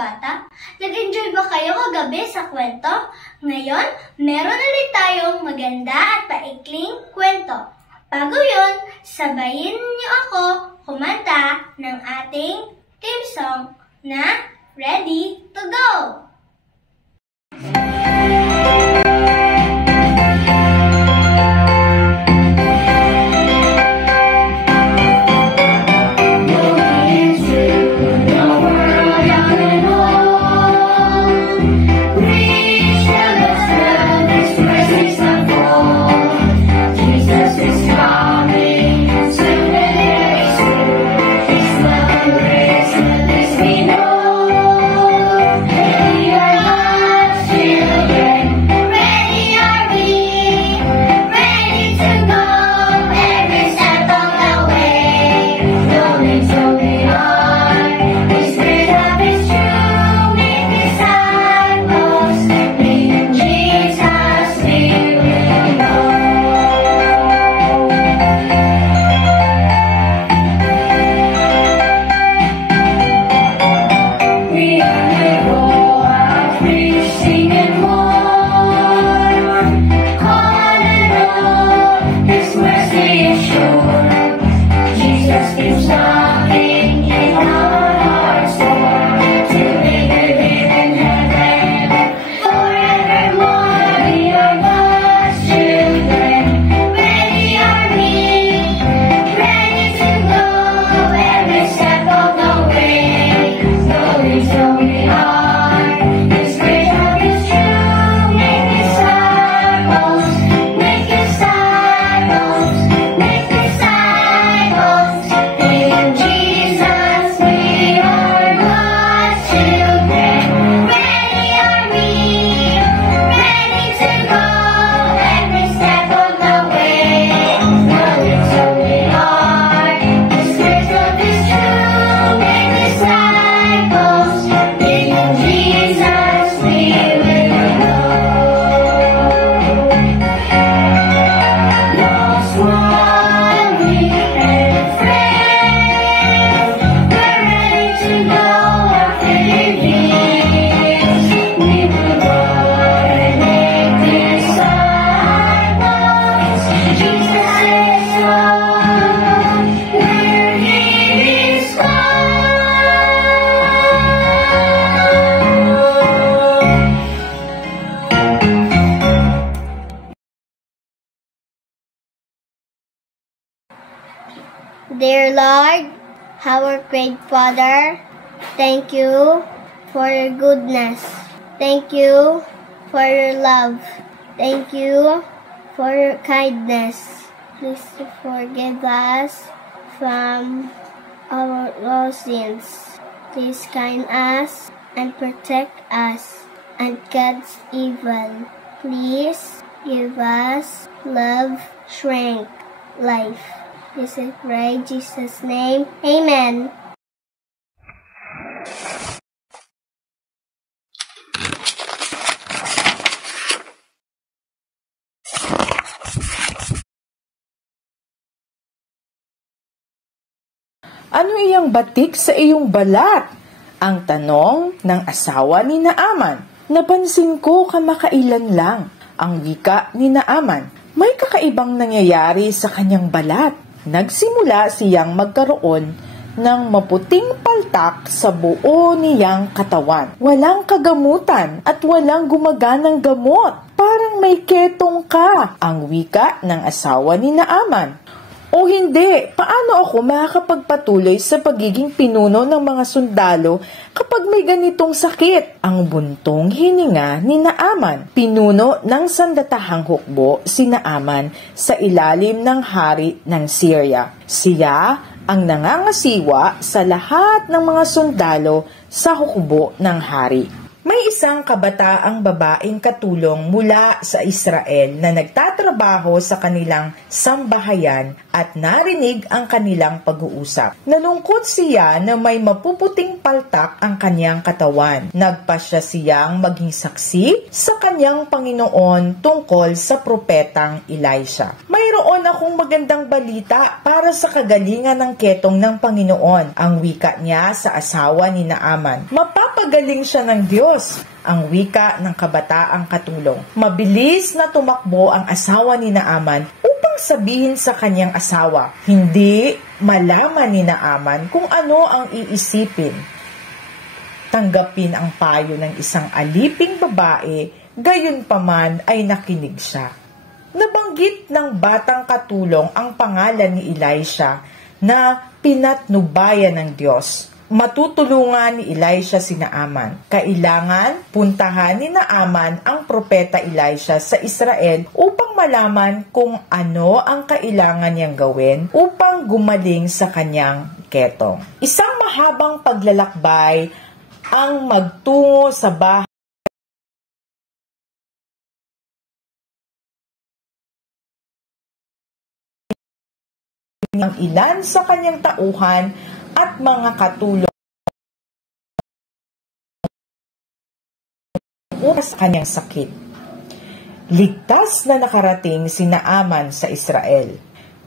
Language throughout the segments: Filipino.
bata? Nag-enjoy ba kayo kagabi sa kwento? Ngayon, meron ulit tayong maganda at paikling kwento. Bago yun, sabayin niyo ako kumanta ng ating theme song na Ready to Go! Dear Lord, our great Father, thank you for your goodness. Thank you for your love. Thank you for your kindness. Please forgive us from our sins. Please guide us and protect us against evil. Please give us love, strength, life. This is pray in Jesus' name. Amen. Ano iyang batik sa iyong balat? Ang tanong ng asawa ni Naaman. Napansin ko kamakailan lang ang wika ni Naaman. May kakaibang nangyayari sa kanyang balat. Nagsimula siyang magkaroon ng maputing paltak sa buo niyang katawan. Walang kagamutan at walang gumaganang gamot. Parang may ketong ka, ang wika ng asawa ni Naaman. O hindi, paano ako makakapagpatuloy sa pagiging pinuno ng mga sundalo kapag may ganitong sakit? Ang buntong hininga ni Naaman. Pinuno ng sandatahang hukbo si Naaman sa ilalim ng hari ng Syria. Siya ang nangangasiwa sa lahat ng mga sundalo sa hukbo ng hari. May isang kabataang babaeng katulong mula sa Israel na nagtatrabaho sa kanilang sambahayan at narinig ang kanilang pag-uusap. Nalungkot siya na may mapuputing paltak ang kanyang katawan. Nagpasya siyang maging saksi sa kanyang Panginoon tungkol sa propetang Elisha. Mayroon akong magandang balita para sa kagalingan ng ketong ng Panginoon, ang wika niya sa asawa ni Naaman. Pinapagaling siya ng Diyos, ang wika ng kabataang katulong. Mabilis na tumakbo ang asawa ni Naaman upang sabihin sa kanyang asawa. Hindi malaman ni Naaman kung ano ang iisipin. Tanggapin ang payo ng isang aliping babae, gayunpaman ay nakinig siya. Nabanggit ng batang katulong ang pangalan ni Elisha na pinatnubayan ng Diyos. Matutulungan ni Elisha si Naaman. Kailangan puntahan ni Naaman ang propeta Elisha sa Israel upang malaman kung ano ang kailangan niyang gawin upang gumaling sa kanyang ketong. Isang mahabang paglalakbay ang magtungo sa bahay ng ilan sa kanyang tauhan at mga katulong sa kanyang sakit. Ligtas na nakarating si Naaman sa Israel.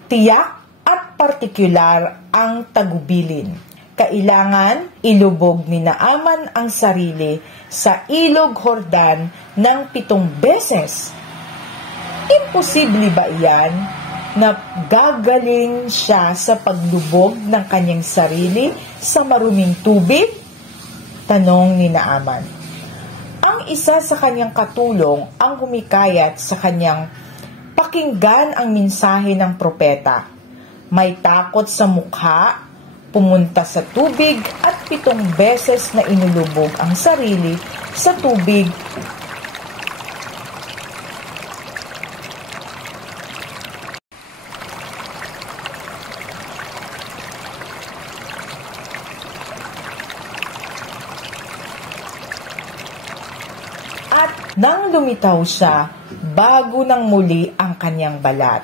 Tiyak at partikular ang tagubilin. Kailangan ilubog ni Naaman ang sarili sa ilog Jordan ng 7 beses. Imposible ba iyan na gagaling siya sa paglubog ng kanyang sarili sa maruming tubig? Tanong ni Naaman. Ang isa sa kanyang katulong ang humikayat sa kanyang pakinggan ang mensahe ng propeta. May takot sa mukha, pumunta sa tubig at 7 beses na inulubog ang sarili sa tubig. At nang lumitaw siya, bago nang muli ang kanyang balat.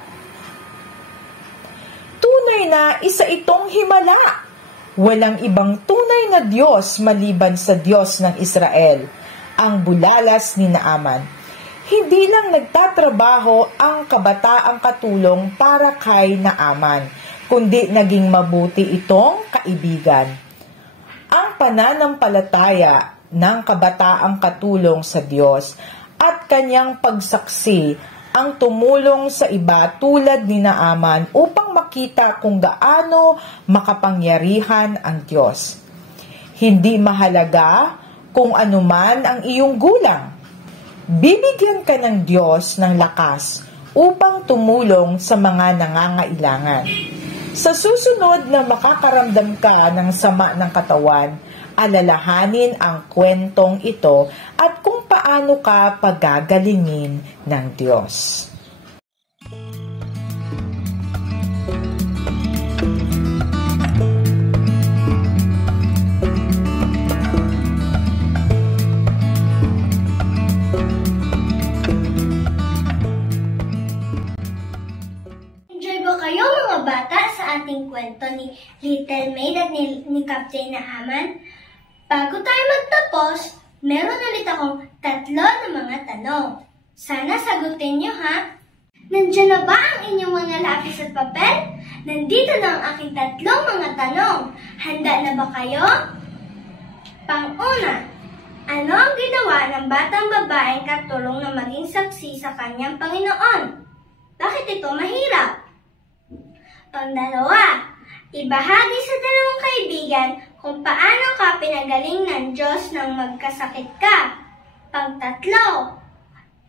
Tunay na isa itong himala. Walang ibang tunay na Diyos maliban sa Diyos ng Israel, ang bulalas ni Naaman. Hindi lang nagtatrabaho ang kabataang katulong para kay Naaman, kundi naging mabuti itong kaibigan. Ang pananampalataya ng kabataang katulong sa Diyos at kanyang pagsaksi ang tumulong sa iba tulad ni Naaman upang makita kung gaano makapangyarihan ang Diyos. Hindi mahalaga kung anuman ang iyong gulang. Bibigyan ka ng Diyos ng lakas upang tumulong sa mga nangangailangan. Sa susunod na makakaramdam ka ng sama ng katawan, alalahanin ang kwentong ito at kung paano ka pagagalingin ng Diyos. Enjoy ba kayo mga bata sa ating kwento ni Little Maid at ni Captain Naaman? Bago tayo magtapos, meron ulit akong 3 na mga tanong. Sana sagutin nyo ha. Nandiyan na ba ang inyong mga lapis at papel? Nandito na ang aking 3 mga tanong. Handa na ba kayo? Pang-una, ano ang ginawa ng batang babaeng katulong na maging saksi sa kanyang Panginoon? Bakit ito mahirap? Pang-2, ibahagi sa 2 kaibigan kung paano ka pinagaling ng Diyos nang magkasakit ka. Pang-3,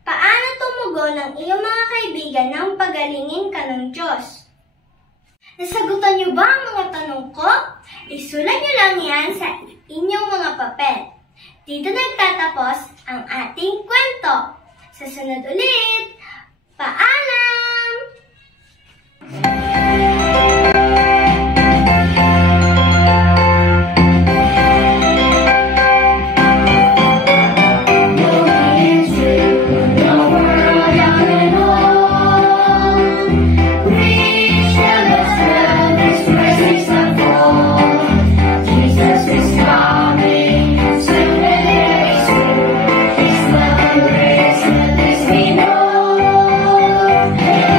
paano tumugon ng iyong mga kaibigan nang pagalingin ka ng Diyos? Nasagutan niyo ba ang mga tanong ko? Isulat niyo lang yan sa inyong mga papel. Dito nagtatapos ang ating kwento. Sa sunod ulit, paalam!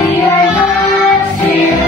We are not here.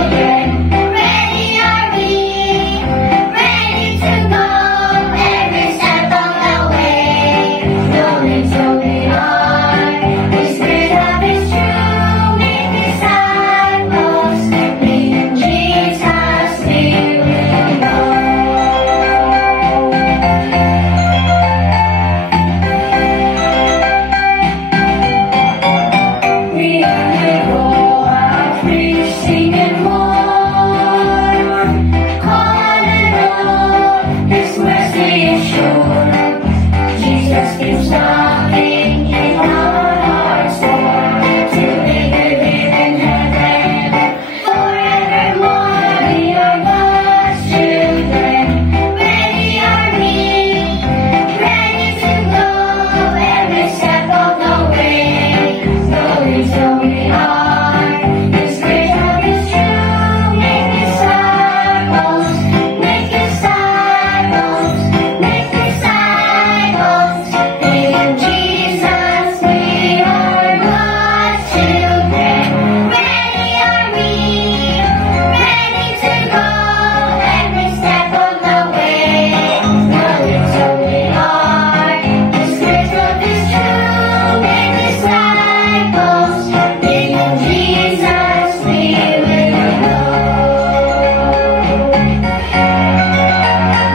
reassured. Jesus keeps knocking in our hearts door. Till we live in heaven forevermore. We are God's children. Ready are we, ready to go every step of the way. Slowly, slowly are. This great love is true. Make disciples, make disciples, make disciples. In Jesus we are God's children. Ready are we, ready to go every step of the way. Slowly, slowly are. This great love is true. Make disciples. In Jesus we will go.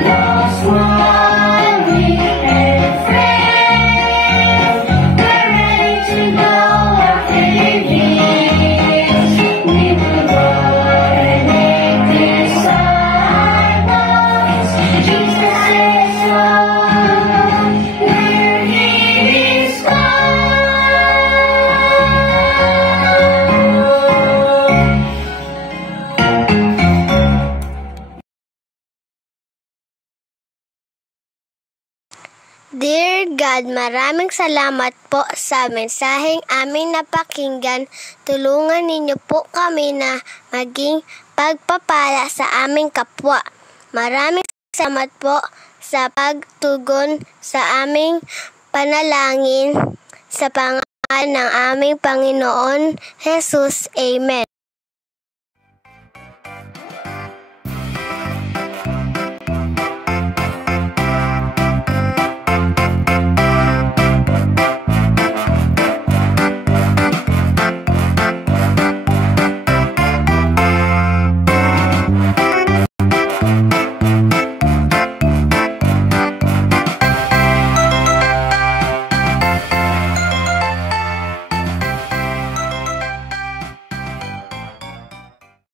Lost, wandering, and afraid, we're ready to go our Philippines. We will go and make disciples. Jesus says so. Where He is Dear God, maraming salamat po sa mensaheng aming napakinggan. Tulungan ninyo po kami na maging pagpapala sa aming kapwa. Maraming salamat po sa pagtugon sa aming panalangin sa pangalan ng aming Panginoon Jesus. Amen.